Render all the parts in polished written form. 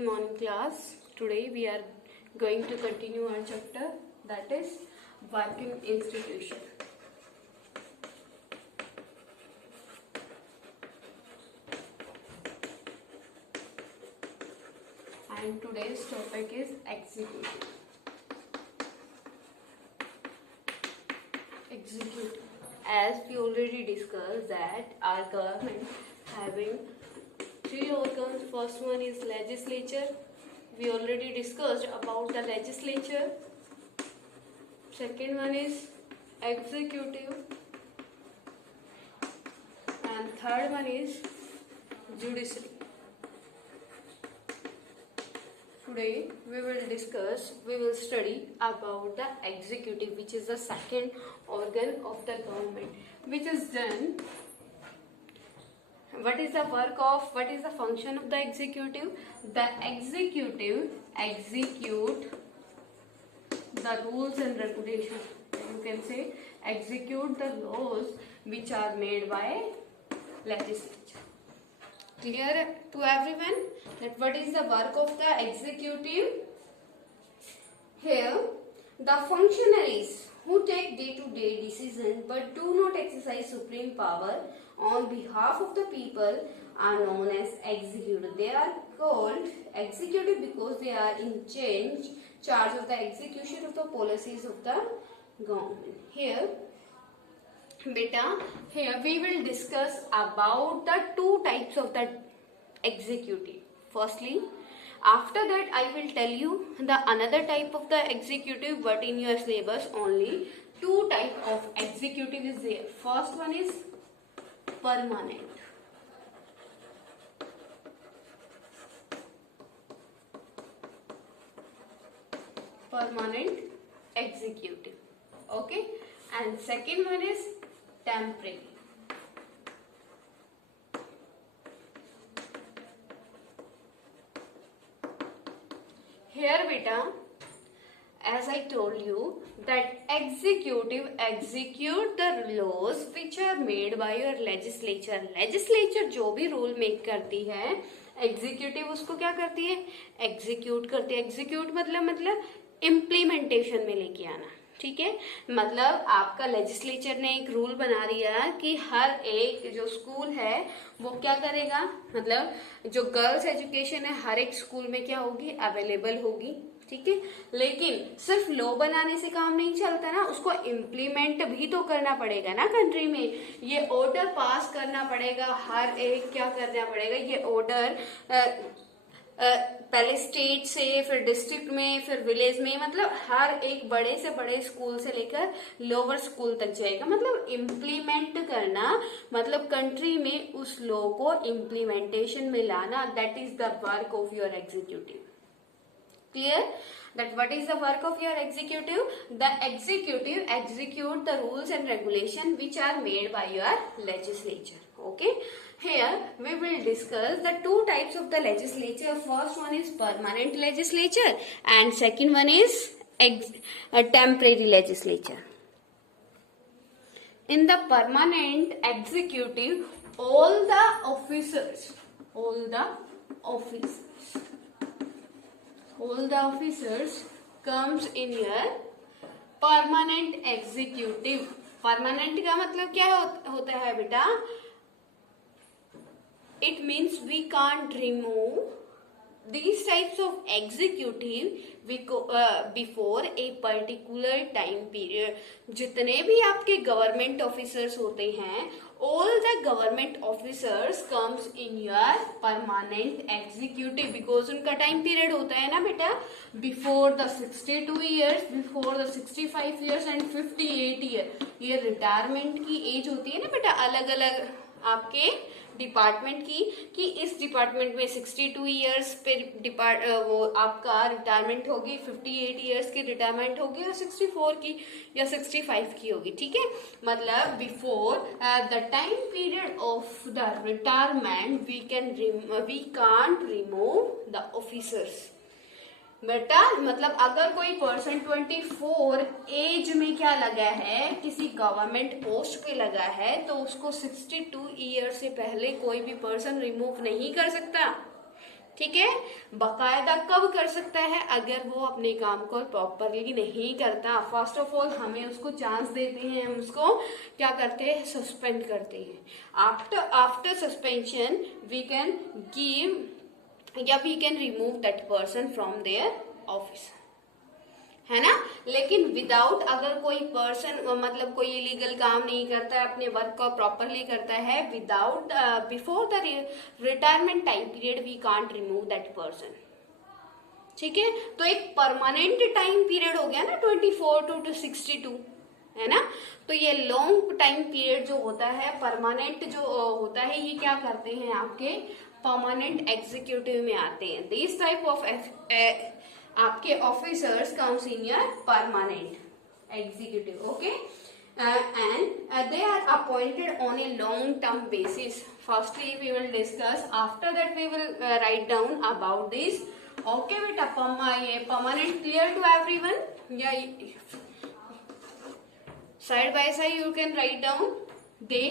good morning class. Today we are going to continue our chapter, that is working institution. And today's topic is executive. Executive. As we already discussed that our government having three organs. First one is legislature. We already discussed about the legislature. Second one is executive. And third one is judiciary. Today we will study about the executive, which is the second organ of the government, which is done. What is the function of the executive? The executive execute the rules and regulations. You can say execute the laws which are made by legislature. Clear to everyone that what is the work of the executive? Here, the functionaries who take day-to-day decisions but do not exercise supreme power on behalf of the people are known as executive. They are called executive because they are in charge of the execution of the policies of the government. Here we will discuss about the two types of the executive. Firstly, after that I will tell you the another type of the executive, but in your syllabus only two type of executive is there. First one is permanent. Permanent executive. Okay. And second one is temporary. Here beta, as I told you that executive execute the laws which are made by your legislature. Legislature जो भी rule make करती है, executive उसको क्या करती है? Execute करती है. एग्जीक्यूट मतलब इम्प्लीमेंटेशन में लेके आना. ठीक है, मतलब आपका लेजिस्लेचर ने एक रूल बना दिया कि हर एक जो स्कूल है वो क्या करेगा, मतलब जो गर्ल्स एजुकेशन है हर एक स्कूल में क्या होगी, अवेलेबल होगी. ठीक है, लेकिन सिर्फ लॉ बनाने से काम नहीं चलता ना, उसको इम्प्लीमेंट भी तो करना पड़ेगा ना. कंट्री में ये ऑर्डर पास करना पड़ेगा, हर एक क्या करना पड़ेगा, ये ऑर्डर पहले स्टेट से, फिर डिस्ट्रिक्ट में, फिर विलेज में, मतलब हर एक बड़े से बड़े स्कूल से लेकर लोअर स्कूल तक जाएगा. मतलब इम्प्लीमेंट करना, मतलब कंट्री में उस लॉ को इम्प्लीमेंटेशन में लाना. That is the work of your executive. Clear that what is the work of your executive? The executive execute the rules and regulation which are made by your legislature. Okay, here we will discuss the two types of the legislature. First one is permanent legislature and second one is temporary legislature. In the permanent executive, all the officers comes in your permanent executive. Permanent का मतलब क्या होता है बेटा? It means we can't remove these types of executive before a particular time period. जितने भी आपके government officers होते हैं, all the government officers comes in your permanent executive because उनका टाइम पीरियड होता है ना बेटा, before the 62 years, before the 65 years and 58 year. ये रिटायरमेंट की एज होती है ना बेटा, अलग अलग आपके डिपार्टमेंट की, कि इस डिपार्टमेंट में 62 इयर्स पे वो आपका रिटायरमेंट होगी, 58 इयर्स की रिटायरमेंट होगी और 64 की या 65 की होगी. ठीक है, मतलब before the time period of the retirement we can't remove the officers. बेटा मतलब अगर कोई पर्सन 24 एज में क्या लगा है, किसी गवर्नमेंट पोस्ट पे लगा है, तो उसको 62 ईयर से पहले कोई भी पर्सन रिमूव नहीं कर सकता. ठीक है। बकायदा कब कर सकता है, अगर वो अपने काम को प्रॉपरली नहीं करता। फर्स्ट ऑफ ऑल हमें उसको चांस देते हैं, हम उसको क्या करते हैं, सस्पेंड करते हैं। After suspension we can give या we can remove that person from their office, है ना। लेकिन विदाउट, अगर कोई पर्सन मतलब कोई इलीगल काम नहीं करता है, अपने वर्क को प्रॉपरली करता है, without before the retirement time period we can't remove that person, ठीक है। तो एक परमानेंट टाइम पीरियड हो गया ना 24 to 62, है ना। तो ये लॉन्ग टाइम पीरियड जो होता है, परमानेंट जो होता है, ये क्या करते हैं, आपके परमानेंट एग्जीक्यूटिव में आते हैं। दिस टाइप ऑफ आपके officers comes in your permanent executive, okay. And they are appointed on a long term basis. Firstly we will discuss, after that we will write down about this, okay बेटा। ये permanent clear to everyone, या side by side you can write down, they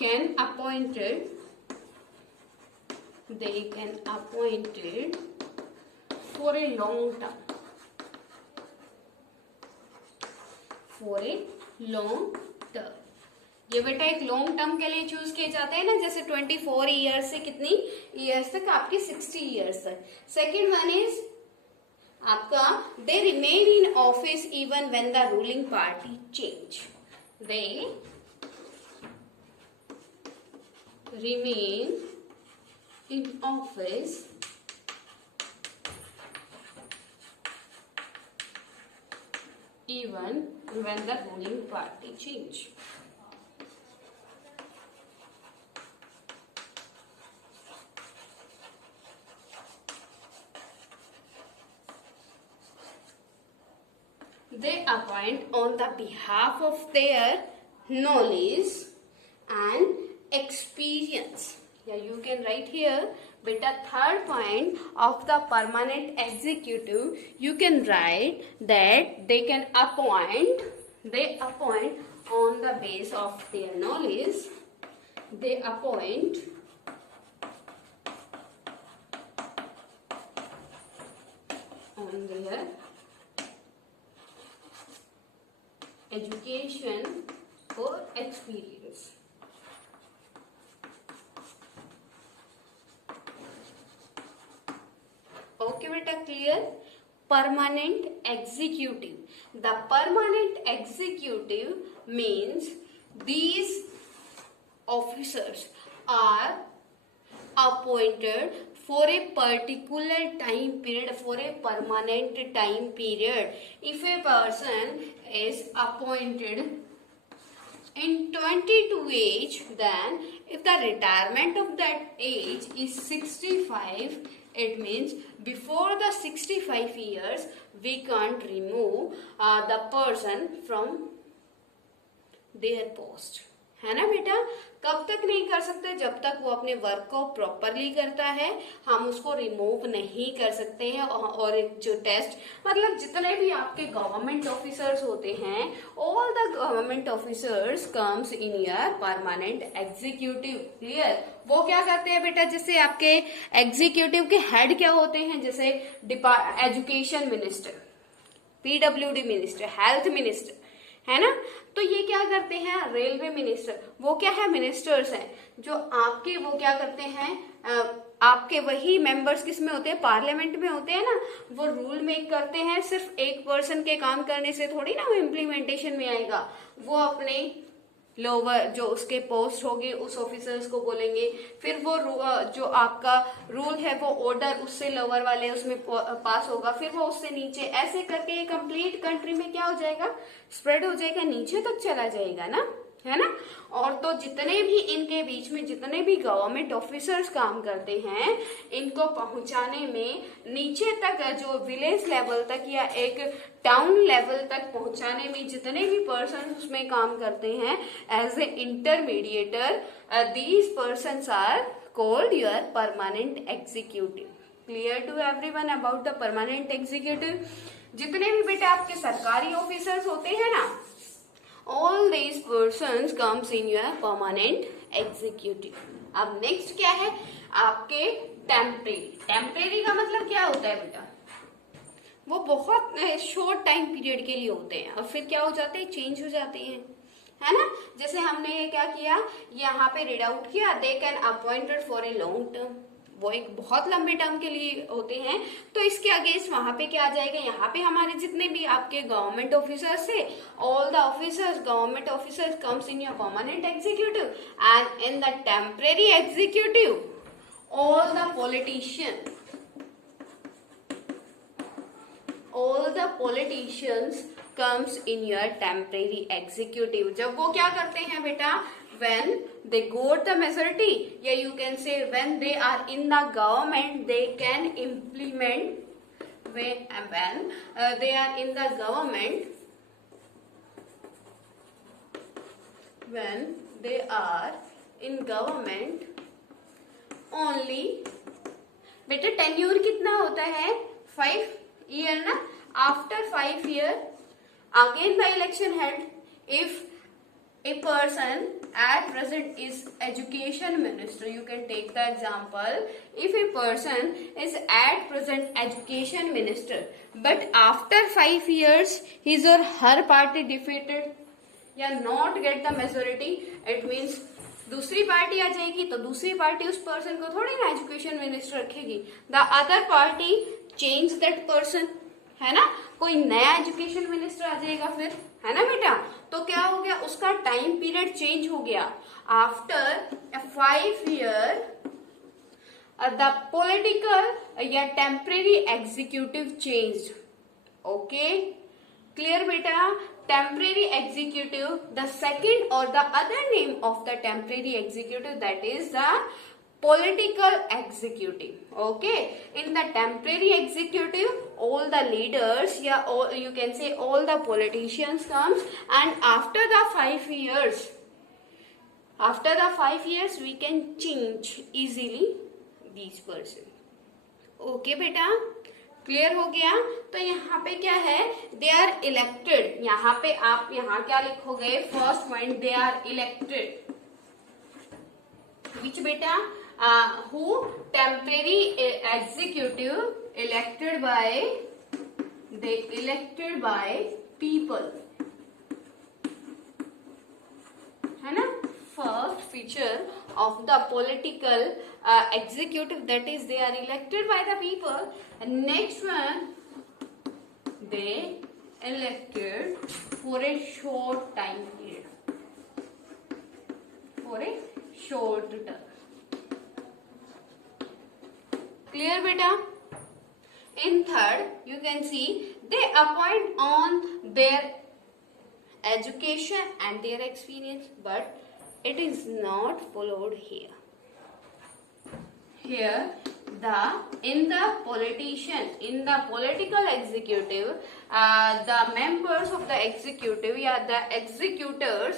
can appointed for a long term, ये बेटा एक long term के लिए choose किए जाते हैं ना, जैसे 24 ईयर्स से कितनी ईयर्स तक, आपके 60 ईयर्स तक। सेकेंड वन इज आपका they remain in office even when the ruling party change, they remain in office even when the ruling party change. They appoint on the behalf of their knowledge and experience. Yeah, you can write here, beta, third point of the permanent executive, you can write that they appoint on the base of their knowledge, they appoint on their education or experience. Okay beta, clear? Permanent executive. The permanent executive means these officers are appointed for a particular time period, for a permanent time period. If a person is appointed in 22 age, then if the retirement of that age is 65, it means before the 65 years we can't remove the person from their post, है ना बेटा। कब तक नहीं कर सकते, जब तक वो अपने वर्क को प्रॉपरली करता है, हम उसको रिमूव नहीं कर सकते हैं। और जो टेस्ट मतलब जितने भी आपके गवर्नमेंट ऑफिसर्स होते हैं, all the government officers comes in your permanent executive, clear. वो क्या करते हैं बेटा, जैसे आपके एग्जीक्यूटिव के हेड क्या होते हैं, जैसे education minister, PWD minister, health minister, है ना। तो ये क्या करते हैं, रेलवे मिनिस्टर, वो क्या है, मिनिस्टर्स हैं जो आपके, वो क्या करते हैं, आपके वही मेंबर्स किस में होते हैं, पार्लियामेंट में होते हैं ना। वो रूल मेक करते हैं, सिर्फ एक पर्सन के काम करने से थोड़ी ना वो इम्प्लीमेंटेशन में आएगा। वो अपने लोअर जो उसके पोस्ट होगी उस ऑफिसर्स को बोलेंगे, फिर वो जो आपका रूल है वो ऑर्डर उससे लोअर वाले उसमें पास होगा, फिर वो उससे नीचे, ऐसे करके ये कंप्लीट कंट्री में क्या हो जाएगा, स्प्रेड हो जाएगा, नीचे तक चला जाएगा ना, है ना। और तो जितने भी इनके बीच में जितने भी गवर्नमेंट ऑफिसर्स काम करते हैं, इनको पहुंचाने में नीचे तक, जो विलेज लेवल तक या एक टाउन लेवल तक पहुंचाने में जितने भी पर्सन उसमें काम करते हैं as a intermediator, these persons are called your permanent executive. Clear to everyone about the permanent executive. जितने भी बेटा आपके सरकारी ऑफिसर्स होते हैं ना, all these persons comes in your permanent executive. अब नेक्स्ट क्या है आपके टेम्परेरी। टेम्परेरी का मतलब क्या होता है बेटा, वो बहुत शॉर्ट टाइम पीरियड के लिए होते हैं और फिर क्या हो जाते हैं, चेंज हो जाते हैं, है ना। जैसे हमने ये क्या किया, यहाँ पे रीड आउट किया, they can appointed for a long term, वो एक बहुत लंबे टर्म के लिए होते हैं। तो इसके अगेंस्ट वहां पे क्या आ जाएगा, यहाँ पे हमारे जितने भी आपके गवर्नमेंट ऑफिसर्स है, all the officers, government officers comes in your permanent executive, and in the temporary executive all the politicians comes in your temporary executive। जब वो क्या करते हैं बेटा, when they got the majority, या you can say when they are in the government, they can implement when they are in the government, when they are in government only. बेटा tenure कितना होता है, 5 ईयर ना। After 5 year again by election head, if a person at present is education minister, you can take the example, if a person is at present education minister but after 5 years his or her party defeated या not get the majority, it means दूसरी party आ जाएगी तो दूसरी party उस person को थोड़ी ना education minister रखेगी, the other party change that person, है ना। कोई नया एजुकेशन मिनिस्टर आ जाएगा फिर, है ना बेटा। तो क्या हो गया, उसका टाइम पीरियड चेंज हो गया। आफ्टर 5 ईयर द पॉलिटिकल या temporary executive change. Okay clear बेटा। temporary executive, the second or the other name of the temporary executive, that is the political executive. Okay, in the temporary executive all the leaders, yeah, all, you can say all the politicians comes, and after the 5 years, after the 5 years we can change easily these person. Okay बेटा, clear हो गया। तो यहाँ पे क्या है, दे are elected, यहाँ पे आप यहाँ क्या लिखोगे, first point they are elected, which बेटा, who temporary executive elected by, they elected by people, है ना। First feature of the political executive, that is they are elected by the people, and next one they elected for a short time period, for a short term. Clear beta। In third you can see they appoint on their education and their experience, but it is not followed here. Here in the politician, in the political executive, the members of the executive, yeah, the executors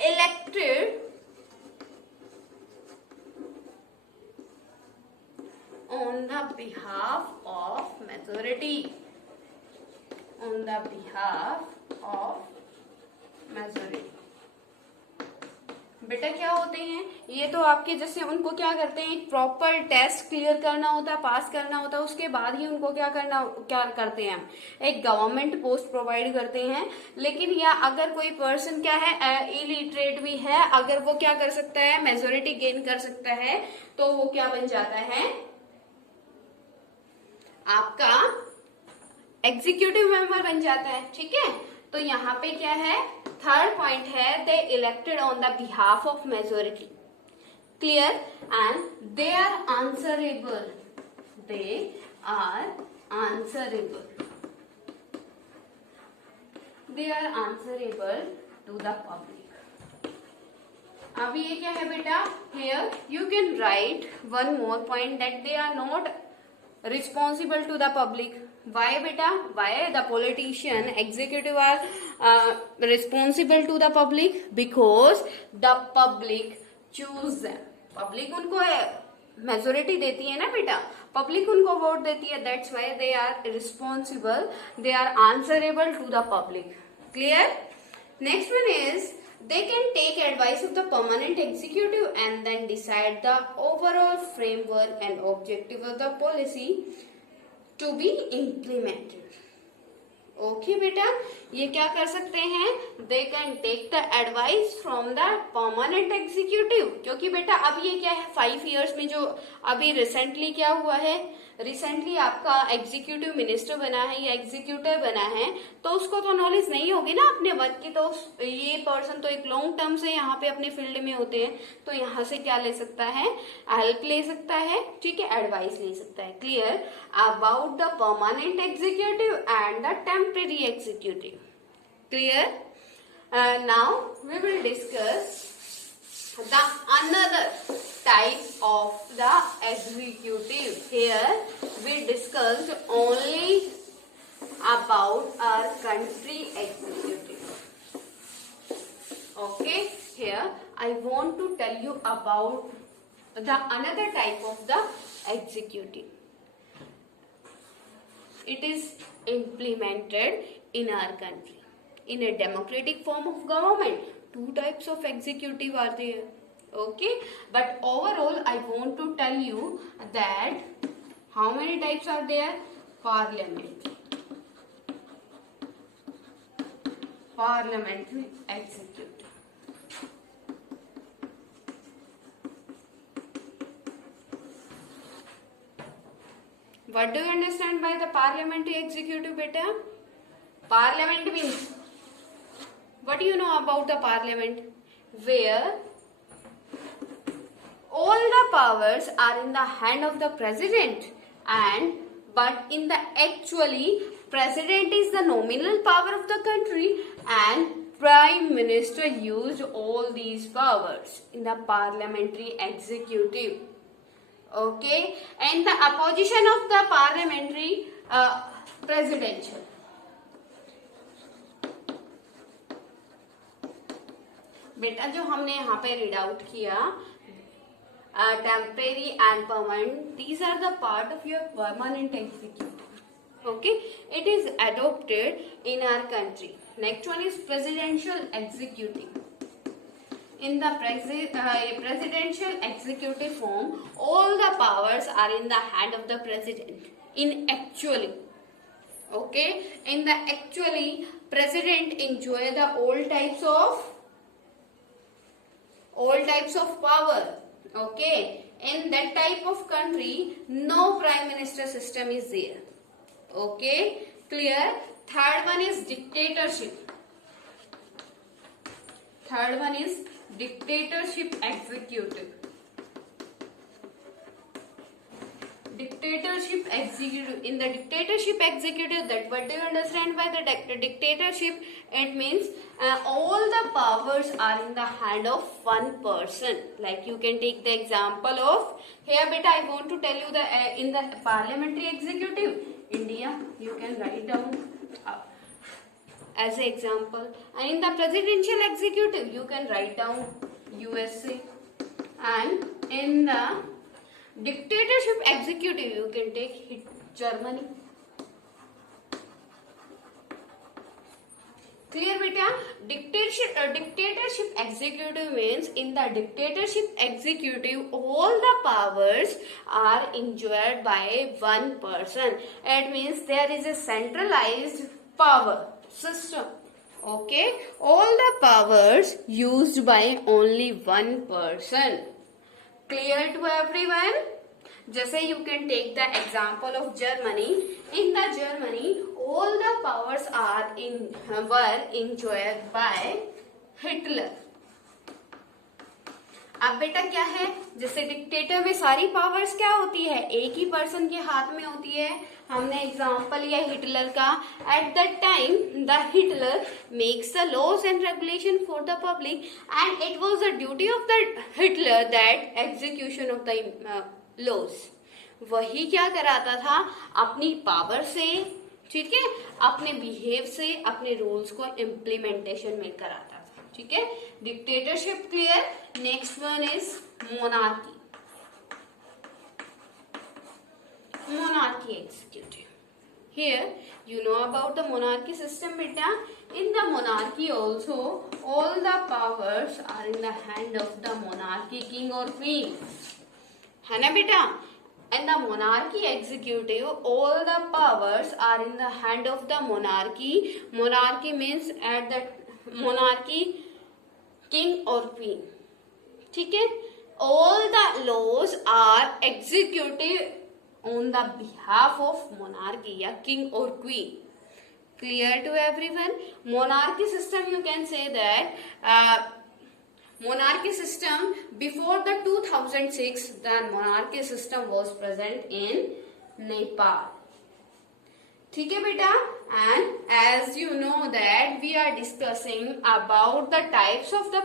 elected on the behalf of majority, on the behalf of majority। बेटा क्या होते हैं ये, तो आपके जैसे उनको क्या करते हैं, एक प्रॉपर टेस्ट क्लियर करना होता है, पास करना होता है, उसके बाद ही उनको क्या करते हैं, हम एक गवर्नमेंट पोस्ट प्रोवाइड करते हैं। लेकिन या अगर कोई पर्सन क्या है, इलिटरेट भी है, अगर वो क्या कर सकता है, मेजोरिटी गेन कर सकता है, तो वो क्या बन जाता है, आपका एग्जीक्यूटिव मेंबर बन जाता है। ठीक है, तो यहाँ पे क्या है, थर्ड पॉइंट है, they elected on the behalf of majority. Clear. And they are answerable, they are answerable, they are answerable to the public. अब ये क्या है बेटा, here you can write one more point, that they are not responsible to the public. Why beta? Why the politician executive are responsible to the public? Because the public choose them. Public उनको majority देती है ना बेटा, public उनको vote देती है, that's why they are responsible, they are answerable to the public. Clear? Next one is They can take advice of the permanent executive and then decide the overall framework and objective of the policy to be implemented. Okay बेटा, ये क्या कर सकते हैं? They can take the advice from the permanent executive, क्योंकि बेटा अब ये क्या है, 5 इयर्स में जो अभी रिसेंटली क्या हुआ है, रिसेंटली आपका एग्जीक्यूटिव मिनिस्टर बना है या एग्जीक्यूटिव बना है, तो उसको तो नॉलेज नहीं होगी ना अपने वर्क की, तो ये पर्सन तो एक लॉन्ग टर्म से यहाँ पे अपने फील्ड में होते हैं, तो यहाँ से क्या ले सकता है? हेल्प ले सकता है, ठीक है, एडवाइस ले सकता है. Clear about the permanent executive and the temporary executive. Clear. Now we will discuss the another type of the executive. Here we discussed only about our country executive. Okay, here I want to tell you about the another type of the executive. It is implemented in our country in a democratic form of government. 2 types of executive are there. Okay, but overall I want to tell you that how many types are there? Parliamentary executive. What do you understand by the parliamentary executive, beta? Parliament means, what do you know about the parliament? Where all the powers are in the hand of the president, but in the actually president is the nominal power of the country and prime minister used all these powers in the parliamentary executive. Okay, and the opposition of the parliamentary presidential. बेटा जो हमने यहाँ पे read out किया, temporary and permanent, these are the part of your permanent executive. Okay, it is adopted in our country. Next one is presidential executive. In the presidential executive form, all the powers are in the hand of the president. In actually, okay, in the actually, president enjoy the all types of power. Okay, in that type of country, no prime minister system is there. Okay, clear. Third one is dictatorship. Third one is dictatorship executive. Dictatorship executive. In the dictatorship executive, that what do you understand by the dictatorship? It means all the powers are in the hand of one person. Like you can take the example of, here beta I want to tell you the in the parliamentary executive, India, you can write down as an example, and in the presidential executive you can write down USA, and in the dictatorship executive you can take Germany. Clear beta? Dictatorship executive means in the dictatorship executive all the powers are enjoyed by one person. It means there is a centralized power system. Okay, all the powers used by only one person. Clear to everyone? जैसे you can take the example of Germany. In the Germany, all the powers were enjoyed by Hitler. अब बेटा क्या है, जैसे dictator में सारी powers क्या होती है, एक ही पर्सन के हाथ में होती है. हमने एग्जांपल लिया हिटलर का. At that time the Hitler makes the laws and regulation for the public and it was the duty of the Hitler that execution of the laws. वही क्या कराता था, अपनी पावर से, ठीक है, अपने बिहेव से अपने रूल्स को इम्प्लीमेंटेशन में कराता था. ठीक है, dictatorship clear. Next one is monarchy. Monarchy executive. Here, you know about the monarchy system, beta. In the monarchy also, all the powers are in the hand of the monarchy, king or queen. है ना बेटा? And the monarchy executive, all the powers are in the hand of the monarchy. Monarchy means at the monarchy, king or queen. ठीक है? All the laws are executed on the behalf of monarchy या king or queen. Clear to everyone? Monarchy system, you can say that monarchy system before the 2006, the monarchy system was present in Nepal. ठीक है बेटा? And as you know that we are discussing about the types of the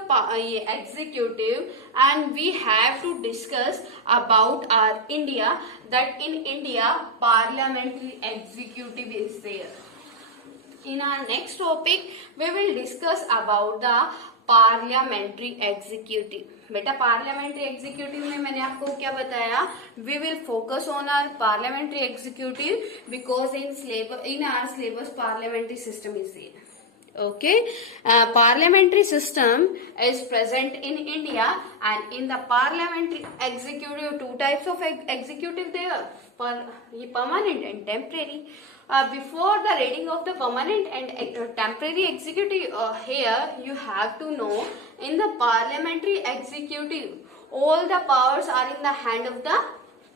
executive, and we have to discuss about our India, that in India parliamentary executive is there. In our next topic we will discuss about the parliamentary executive. बेटा parliamentary executive में मैंने आपको क्या बताया? We will focus on our parliamentary executive because in our syllabus parliamentary system is there. Okay, parliamentary system is present in India, and in the parliamentary executive, two types of executive there, permanent and temporary. Before the reading of the permanent and temporary executive, here you have to know, in the parliamentary executive, all the powers are in the hand of the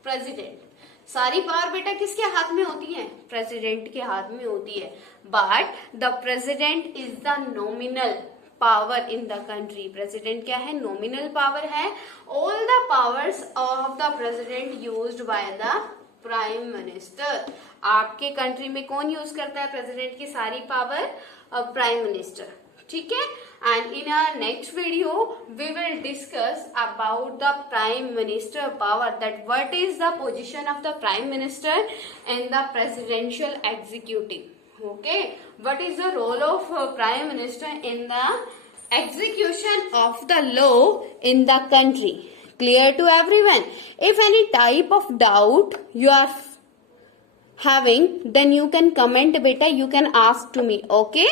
president. सारी power बेटा किसके हाथ में होती है? President के हाथ में होती है. But the president is the nominal power in the country. President क्या है? नॉमिनल पावर है. All the powers of the president used by the prime minister. आपके कंट्री में कौन यूज करता है प्रेसिडेंट की सारी पावर? Prime minister. ठीक है? And in our next video we will discuss about the prime minister power, that what is the position of the prime minister and the presidential executive. Okay, what is the role of prime minister in the execution of the law in the country? Clear to everyone? If any type of doubt you are having, then you can comment beta, you can ask to me. Okay.